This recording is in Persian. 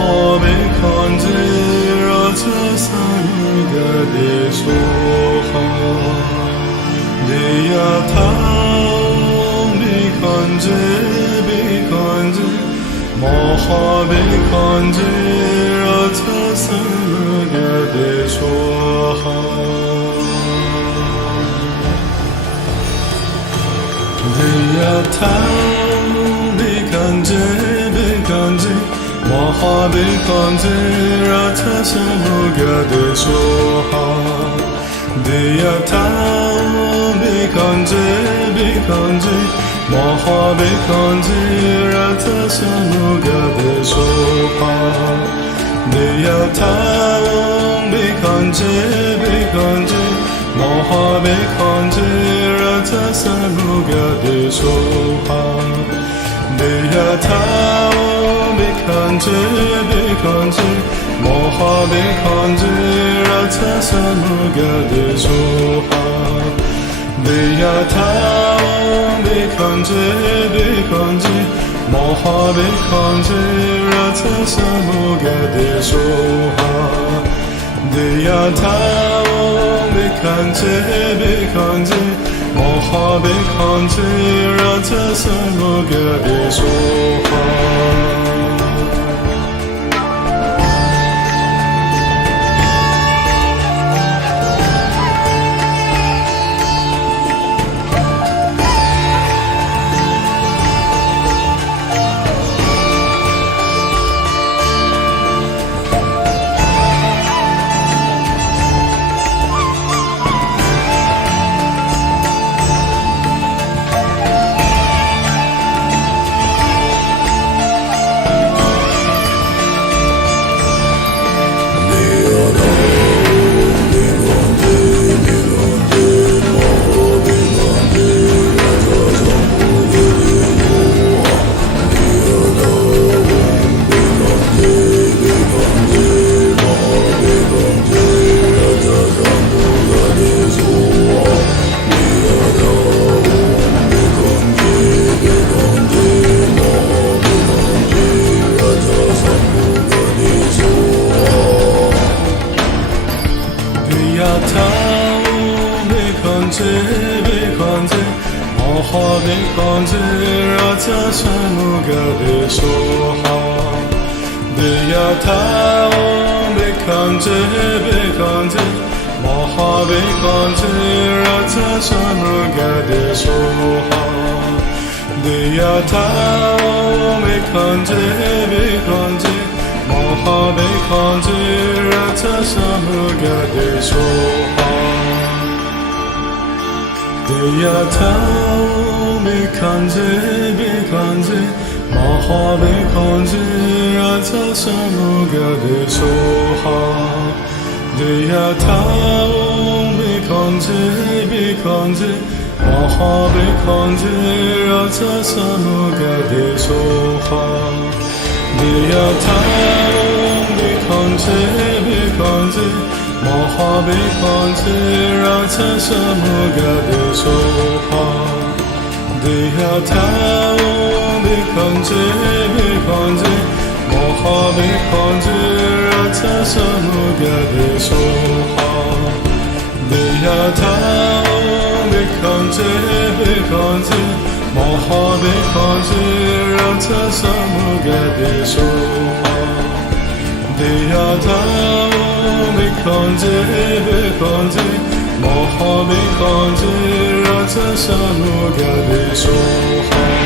محابکانده را تصمیگده سوها دیاتاو بیکنده محابکانده را تصمیگده سوها دیاتاو بیکنده محابکانده را تصمیگده سوها دیاتاو بیکنده محابکانده را تصمیگده سوها دیاتاو بیکنده محابکانده را تصمیگده سوها دیاتاو بیکنده محابکانده را تصمیگده سوها دیاتاو بیکنده محابکانده را تصمیگده سوها دیاتاو بیکنده محابکانده را تصمیگده سوها محابکانده را تصمیگده سوها دیاتاو بیکنده محابکانده را تصمیگده سوها دیاتاو بیکنده محابکانده را تصمیگده سوها دیاتاو بیکنده محابکانده را تصمیگده سوها دیاتاو بیکنده محابکانده را تصمیگده سوها دیاتاو بیکنده محابکانده را تصمیگده سوها دیاتاو بیکنده محابکانده را تصمیگده سوها دیاتاو بیکنده محابکانده را تصمیگده سوها دیاتاو بیکنده محابکانده را تصمیگده سوها